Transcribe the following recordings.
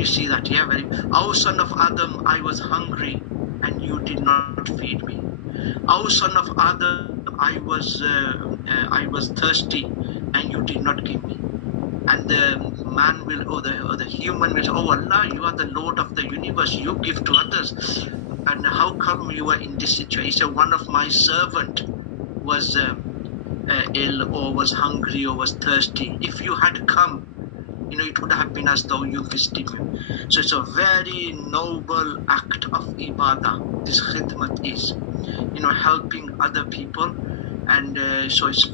you see that? Yeah, very. O son of Adam, I was hungry and you did not feed me. O son of Adam, I was thirsty and you did not give me. And the man will, or the human will say, oh Allah, you are the Lord of the universe, you give to others, and how come you are in this situation? He said, one of my servant was ill or was hungry or was thirsty. If you had come, it would have been as though you visited him. So it's a very noble act of ibadah. This khidmat is, helping other people, and so it's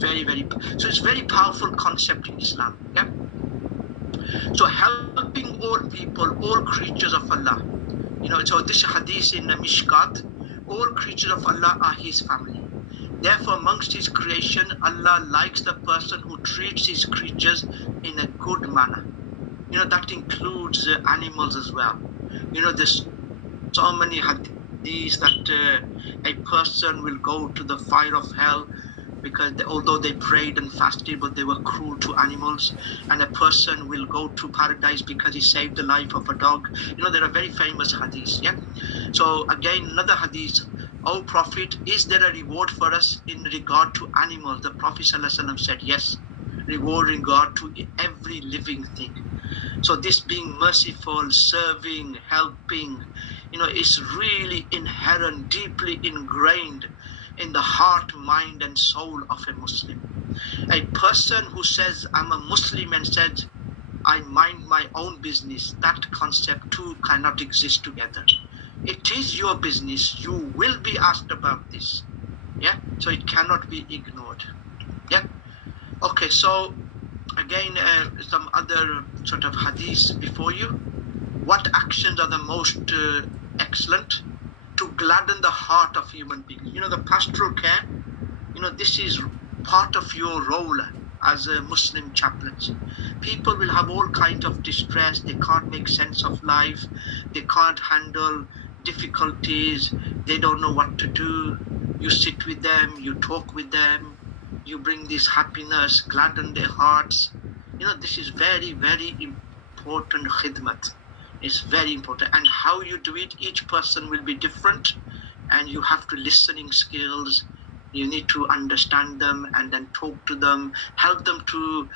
very powerful concept in Islam. Yeah. So helping all people, all creatures of Allah. So this hadith in Mishkat, all creatures of Allah are His family. Therefore, amongst His creation, Allah likes the person who treats His creatures in a good manner. That includes animals as well. There's so many hadiths that a person will go to the fire of hell because although they prayed and fasted, but they were cruel to animals. And a person will go to paradise because he saved the life of a dog. There are very famous hadiths. Yeah. So again, another hadith. O Prophet, is there a reward for us in regard to animals? The Prophet ﷺ said yes. Reward in regard to every living thing. So this being merciful, serving, helping, is really inherent, deeply ingrained in the heart, mind, and soul of a Muslim. A person who says, I'm a Muslim, and says, I mind my own business, that concept too cannot exist together. It is your business. You will be asked about this. Yeah? So it cannot be ignored. Yeah? Okay, so again, some other sort of hadiths before you. What actions are the most excellent? To gladden the heart of human beings. The pastoral care, this is part of your role as a Muslim chaplains. People will have all kinds of distress. They can't make sense of life. They can't handle difficulties. They don't know what to do. You sit with them. You talk with them. You bring this happiness, gladden their hearts. This is very, very important khidmat. It's very important. And how you do it, each person will be different. And you have to listening skills. You need to understand them and then talk to them, help them to,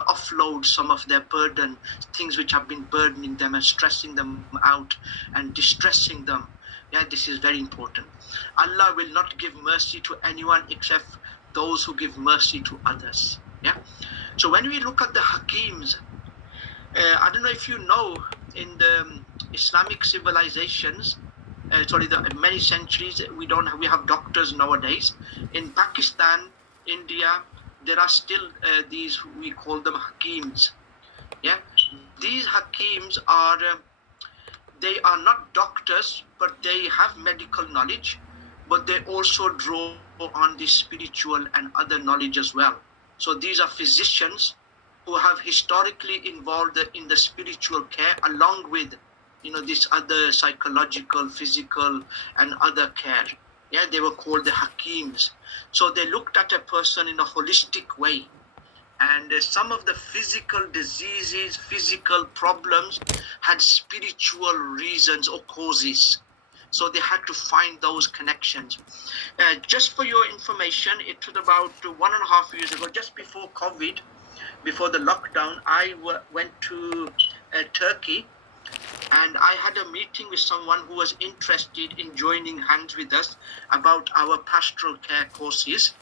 offload some of their burden, things which have been burdening them and stressing them out and distressing them. Yeah, this is very important. Allah will not give mercy to anyone except those who give mercy to others. Yeah. So when we look at the Hakims, I don't know if you know, in the Islamic civilizations, the many centuries, we have doctors nowadays. In Pakistan, India, there are still these, we call them Hakims. Yeah, these Hakims they are not doctors, but they have medical knowledge, but they also draw on the spiritual and other knowledge as well. So these are physicians who have historically involved in the spiritual care, along with this other psychological, physical, and other care. Yeah, they were called the Hakims. So they looked at a person in a holistic way. And some of the physical diseases, physical problems had spiritual reasons or causes. So they had to find those connections. Just for your information, it was about 1.5 years ago, just before COVID, before the lockdown, I went to Turkey, and I had a meeting with someone who was interested in joining hands with us about our pastoral care courses.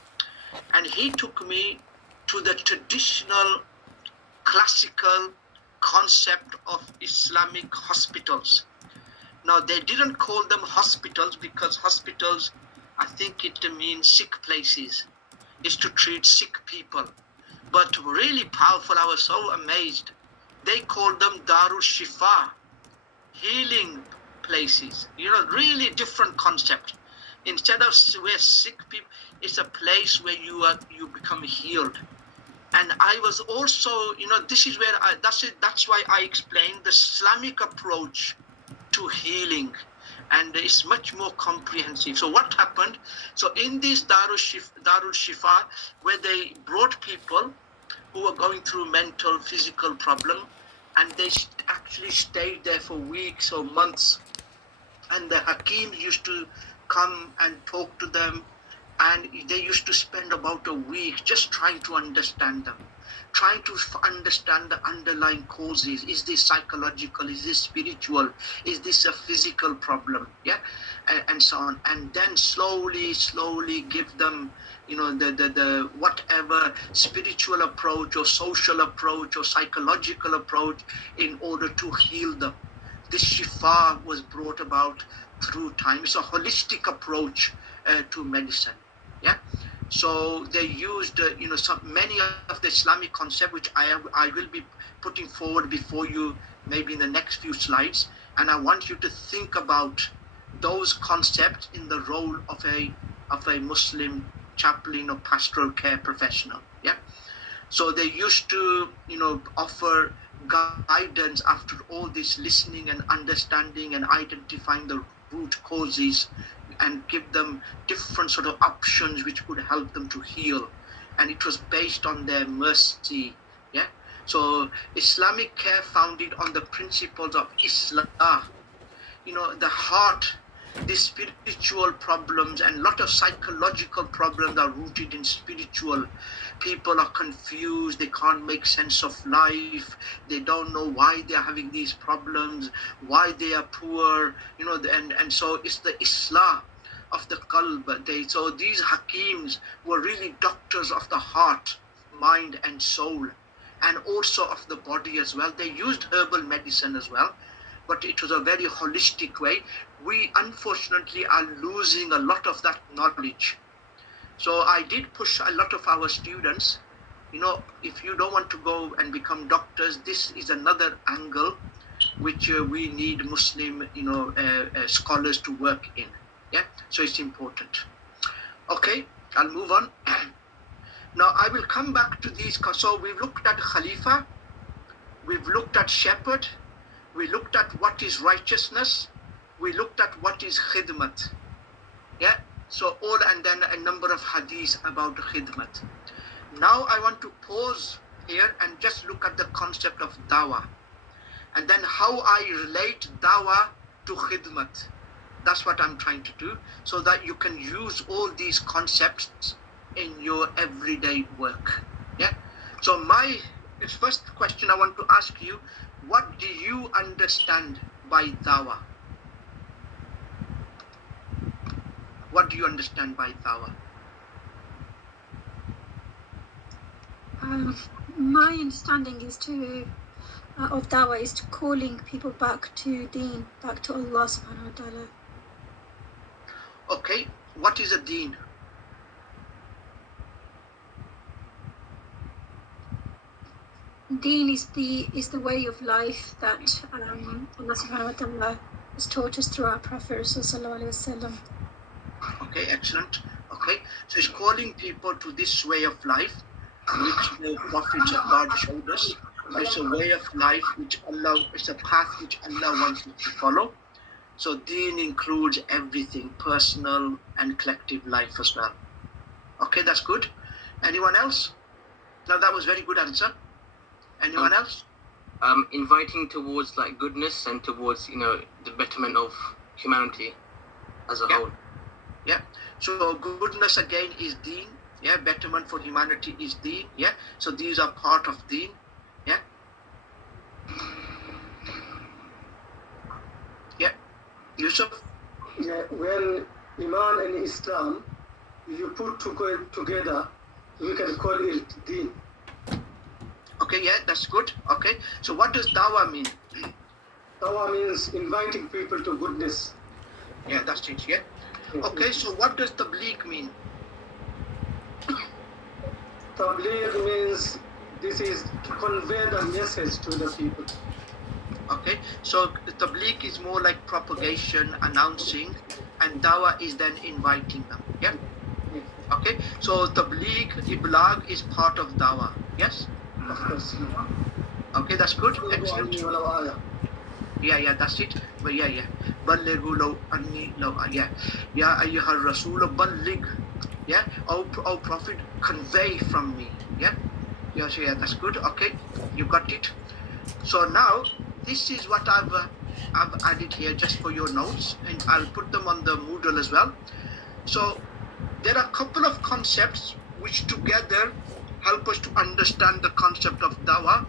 And he took me to the traditional, classical concept of Islamic hospitals. Now, they didn't call them hospitals because hospitals, I think it means sick places. It's to treat sick people. But really powerful, I was so amazed. They called them Darul Shifa, healing places. Really different concept. Instead of where sick people, it's a place where you become healed. And I was also, this is where that's why I explained the Islamic approach to healing, and it's much more comprehensive. So what happened? So in this Darul Shifa, where they brought people who were going through mental, physical problem, and they actually stayed there for weeks or months. And the Hakims used to come and talk to them, and they used to spend about a week just trying to understand them, trying to understand the underlying causes. Is this psychological? Is this spiritual? Is this a physical problem? Yeah, and so on. And then slowly give them, the whatever spiritual approach or social approach or psychological approach in order to heal them. This shifa was brought about through time. It's a holistic approach to medicine. Yeah. So they used, many of the Islamic concepts, which I will be putting forward before you, maybe in the next few slides. And I want you to think about those concepts in the role of a Muslim chaplain or pastoral care professional. Yeah. So they used to, offer guidance after all this listening and understanding and identifying the root causes, and give them different sort of options which could help them to heal. And it was based on their mercy. Yeah. So Islamic care founded on the principles of Islah, the heart. These spiritual problems and a lot of psychological problems are rooted in spiritual. People are confused, they can't make sense of life, they don't know why they're having these problems, why they are poor, and so it's the Islah of the qalb. So these Hakims were really doctors of the heart, mind and soul, and also of the body as well. They used herbal medicine as well, but it was a very holistic way. We unfortunately are losing a lot of that knowledge. So I did push a lot of our students, if you don't want to go and become doctors, this is another angle which we need Muslim, scholars to work in. Yeah, so it's important. Okay, I'll move on. Now I will come back to these. So we've looked at Khalifa, we've looked at shepherd, we looked at what is righteousness, we looked at what is khidmat. Yeah, so all, and then a number of hadiths about khidmat. Now I want to pause here and just look at the concept of dawah, and then how I relate dawah to khidmat. That's what I'm trying to do, so that you can use all these concepts in your everyday work. Yeah. So my first question I want to ask you, what do you understand by dawah? What do you understand by dawah? My understanding is of dawah is to calling people back to deen, back to Allah subhanahu wa ta'ala. Okay, what is a deen? Deen is the way of life that Allah subhanahu wa ta'ala has taught us through our Prophet sallallahu alaihi wasallam. Okay, excellent. Okay, so it's calling people to this way of life which the prophets of God showed us. So it's a way of life which Allah, it's a path which Allah wants us to follow. So deen includes everything, personal and collective life as well. Okay, that's good. Anyone else? Now that was very good answer. Anyone else? Inviting towards like goodness and towards the betterment of humanity as a whole. Yeah. So goodness again is deen. Yeah. Betterment for humanity is deen. Yeah. So these are part of deen. Yeah. Yeah. Yusuf? Yeah, when Iman and Islam, you put together, we can call it deen. Okay, yeah, that's good. Okay, so what does dawah mean? Dawah means inviting people to goodness. Yeah, that's it, yeah. Okay, so what does tabligh mean? Tabligh means this is to convey the message to the people. Okay, so the tabligh is more like propagation, announcing, and dawah is then inviting them, yeah? Okay, so tabligh, iblag is part of dawah, yes? Of course. Okay, that's good. Excellent. Yeah, that's it. But yeah. Ballighu law anni law. Yeah. Ya ayyuhar rasul balligh. Yeah. Oh Prophet, convey from me. Yeah. Yes, yeah, that's good. Okay, you got it. So now this is what I've added here just for your notes, and I'll put them on the Moodle as well. So there are a couple of concepts which together help us to understand the concept of dawah.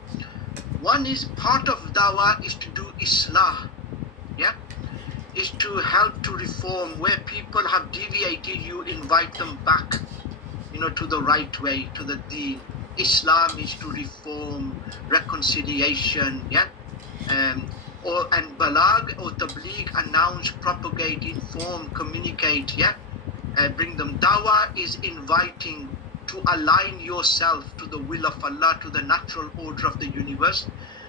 One is part of dawah is to do islah, yeah, is to help to reform where people have deviated. You invite them back, to the right way, to the deen. Islam is to reform, reconciliation, yeah, um, and balag or tabligh, announce, propagate, inform, communicate, yeah, bring them. Dawah is inviting to align yourself to the will of Allah, to the natural order of the universe,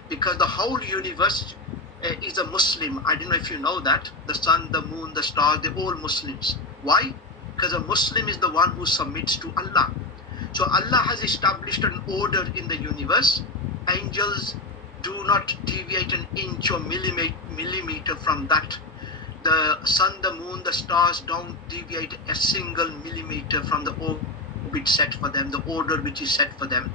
because the whole universe is a Muslim. I don't know if you know that. The sun, the moon, the stars, they're all Muslims. Why? Because a Muslim is the one who submits to Allah. So Allah has established an order in the universe. Angels do not deviate an inch or millimeter from that. The sun, the moon, the stars don't deviate a single millimeter from the orbit set for them, the order which is set for them.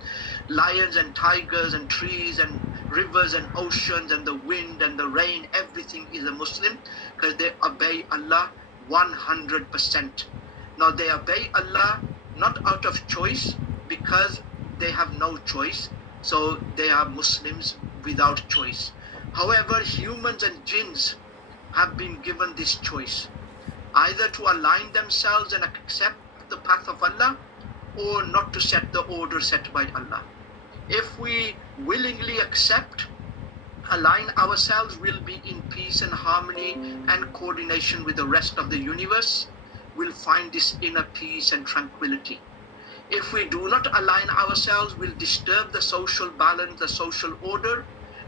Lions and tigers and trees and rivers and oceans and the wind and the rain, everything is a Muslim because they obey Allah 100%. Now they obey Allah not out of choice, because they have no choice, so they are Muslims without choice. However, humans and jinns have been given this choice, either to align themselves and accept the path of Allah, or not to set the order set by Allah. If we willingly accept, align ourselves, we'll be in peace and harmony and coordination with the rest of the universe. We'll find this inner peace and tranquility. If we do not align ourselves, we'll disturb the social balance, the social order,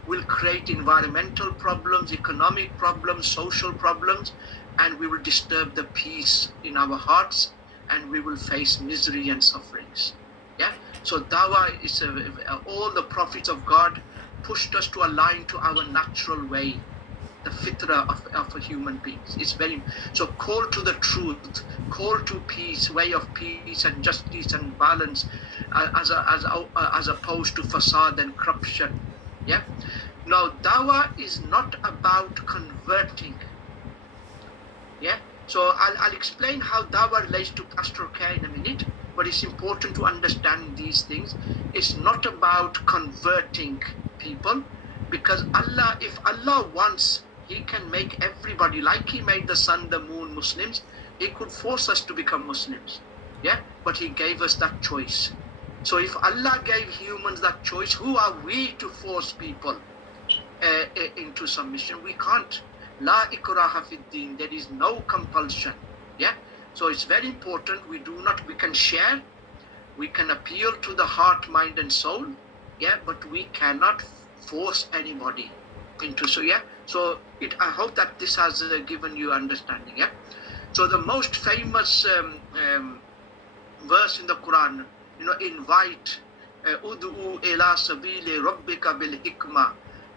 will create environmental problems, economic problems, social problems, and we will disturb the peace in our hearts, and we will face misery and sufferings. Yeah. So dawah is all the prophets of God pushed us to align to our natural way, the fitra of a human beings. It's very so call to the truth, call to peace, way of peace and justice and balance, as opposed to fasad and corruption. Yeah. Now dawah is not about converting. Yeah. So I'll explain how dawah relates to pastoral care in a minute, but it's important to understand these things. It's not about converting people, because Allah, if Allah wants, He can make everybody, like He made the sun, the moon Muslims. He could force us to become Muslims. Yeah. But He gave us that choice. So if Allah gave humans that choice, who are we to force people into submission? We can't. La ikraha fid din. There is no compulsion. Yeah. So it's very important. We can share, we can appeal to the heart, mind, and soul. Yeah. But we cannot force anybody into. So yeah. So I hope that this has given you understanding. Yeah. So the most famous verse in the Quran, invite, ud'u ila sabili rabbika bil hikmah.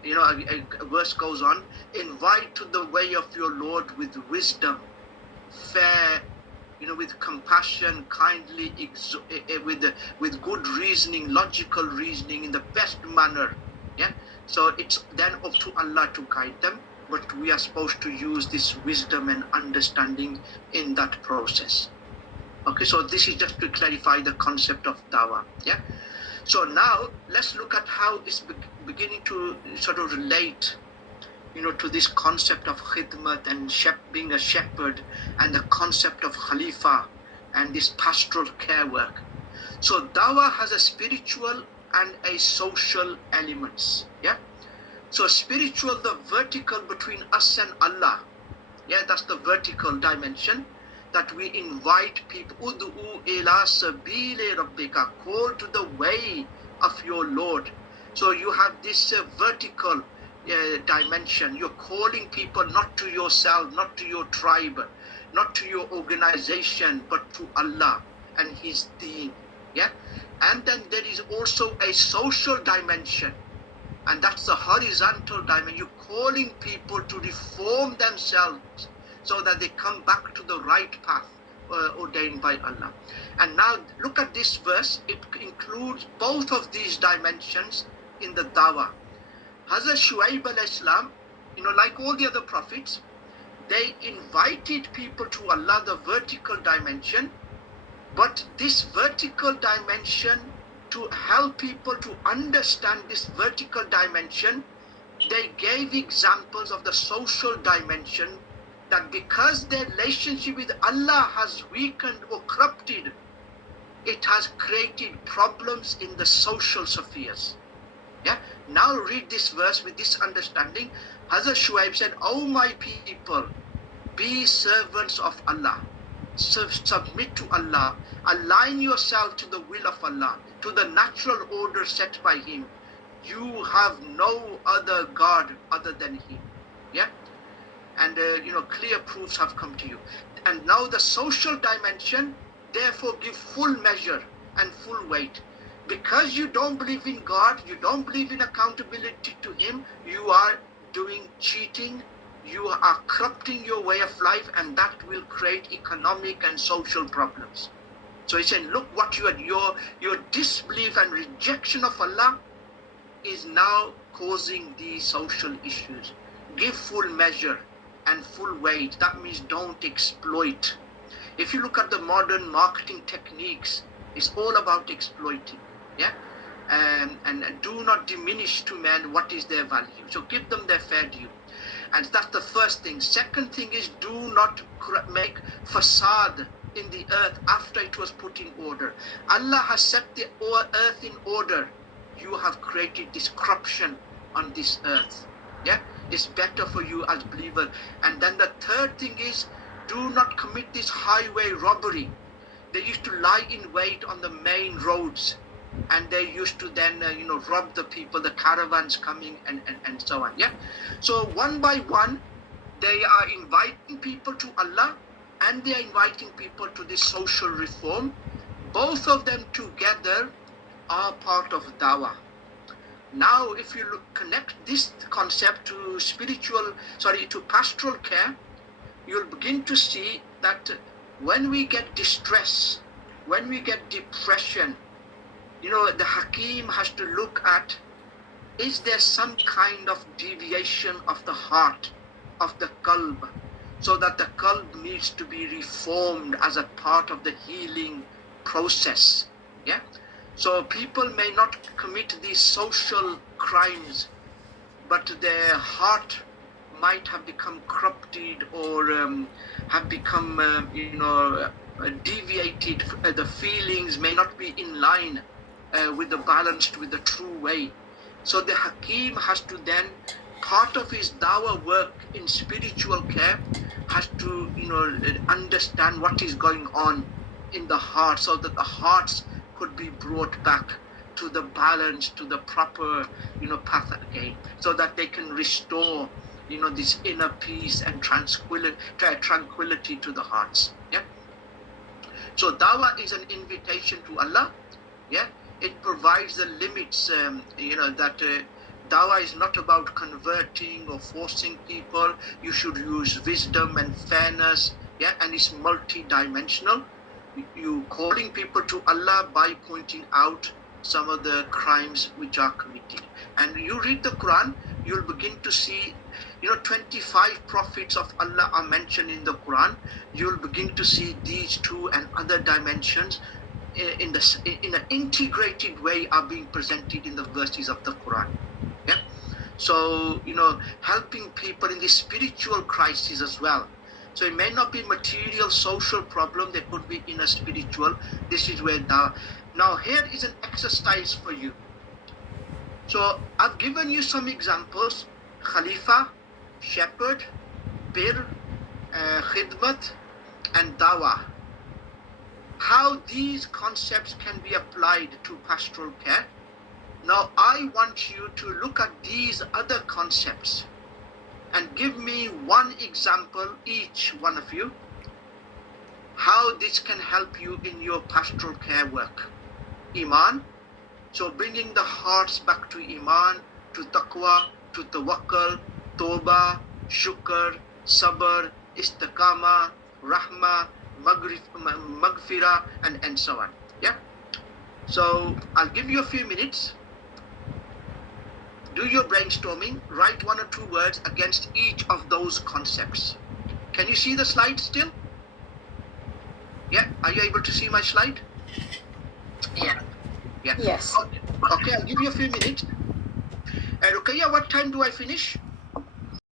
A verse goes on, invite to the way of your Lord with wisdom, fair, with compassion, kindly, with good reasoning, logical reasoning, in the best manner. Yeah. So it's then up to Allah to guide them, but we are supposed to use this wisdom and understanding in that process. Okay, so this is just to clarify the concept of dawah. Yeah. So now let's look at how it's beginning to sort of relate, to this concept of khidmat and being a shepherd, and the concept of khalifa and this pastoral care work. So dawah has a spiritual and a social elements. Yeah. So spiritual, the vertical between us and Allah. Yeah, that's the vertical dimension, that we invite people. Ud'u ila sabili rabbika, call to the way of your Lord. So you have this vertical dimension. You're calling people not to yourself, not to your tribe, not to your organization, but to Allah and His deen. Yeah. And then there is also a social dimension, and that's the horizontal dimension. You're calling people to reform themselves so that they come back to the right path, ordained by Allah. And now look at this verse. It includes both of these dimensions in the dawah. Hazrat Shuaib al-Islam, like all the other prophets, they invited people to Allah, the vertical dimension, but this vertical dimension, to help people to understand this vertical dimension, they gave examples of the social dimension, that because their relationship with Allah has weakened or corrupted, it has created problems in the social spheres. Yeah. Now read this verse with this understanding. Hazrat Shuaib said, "O my people, be servants of Allah. Submit to Allah. Align yourself to the will of Allah, to the natural order set by Him. You have no other God other than Him." Yeah. And clear proofs have come to you. And now the social dimension, therefore give full measure and full weight. Because you don't believe in God, you don't believe in accountability to Him, you are doing cheating, you are corrupting your way of life, and that will create economic and social problems. So he's saying, look what your disbelief and rejection of Allah is now causing these social issues. Give full measure and full weight. That means don't exploit. If you look at the modern marketing techniques, it's all about exploiting. Yeah. And do not diminish to men what is their value. So give them their fair due. And that's the first thing. Second thing is, do not make facade in the earth after it was put in order. Allah has set the earth in order. You have created this corruption on this earth. Yeah, it's better for you as believer. And then the third thing is, do not commit this highway robbery. They used to lie in wait on the main roads, and they used to then rob the people, the caravans coming, and so on. Yeah. So one by one, they are inviting people to Allah, and they are inviting people to this social reform. Both of them together are part of dawah. Now, if you connect this concept to pastoral care, you'll begin to see that when we get distress, when we get depression, the Hakim has to look at, is there some kind of deviation of the heart, of the qalb, so that the qalb needs to be reformed as a part of the healing process. Yeah. So people may not commit these social crimes, but their heart might have become corrupted or have become, deviated. The feelings may not be in line with the true way. So the Hakim has to then, part of his dawah work in spiritual care, has to, understand what is going on in the heart, so that the hearts could be brought back to the balance, to the proper, path again, so that they can restore, this inner peace and tranquility to the hearts. Yeah. So dawah is an invitation to Allah. Yeah. It provides the limits, that dawah is not about converting or forcing people. You should use wisdom and fairness. Yeah. And it's multi-dimensional. You calling people to Allah by pointing out some of the crimes which are committed. And you read the Quran, you'll begin to see, 25 prophets of Allah are mentioned in the Quran. You'll begin to see these two and other dimensions in an integrated way are being presented in the verses of the Quran. Yeah. So, helping people in this spiritual crisis as well. So it may not be material, social problem. There could be inner spiritual. This is where now here is an exercise for you. So I've given you some examples: Khalifa, shepherd, bir, khidmat, and dawah. How these concepts can be applied to pastoral care. Now I want you to look at these other concepts and give me one example, each one of you, how this can help you in your pastoral care work. Iman, so bringing the hearts back to Iman, to taqwa, to tawakkul, tawbah, shukr, sabr, istiqamah, rahmah, maghfirah, and so on. Yeah. So I'll give you a few minutes. Do your brainstorming. Write 1 or 2 words against each of those concepts. Can you see the slide still? Yeah. Are you able to see my slide? Yeah. Yeah. Yes. Okay, I'll give you a few minutes. Ruqayya, what time do I finish?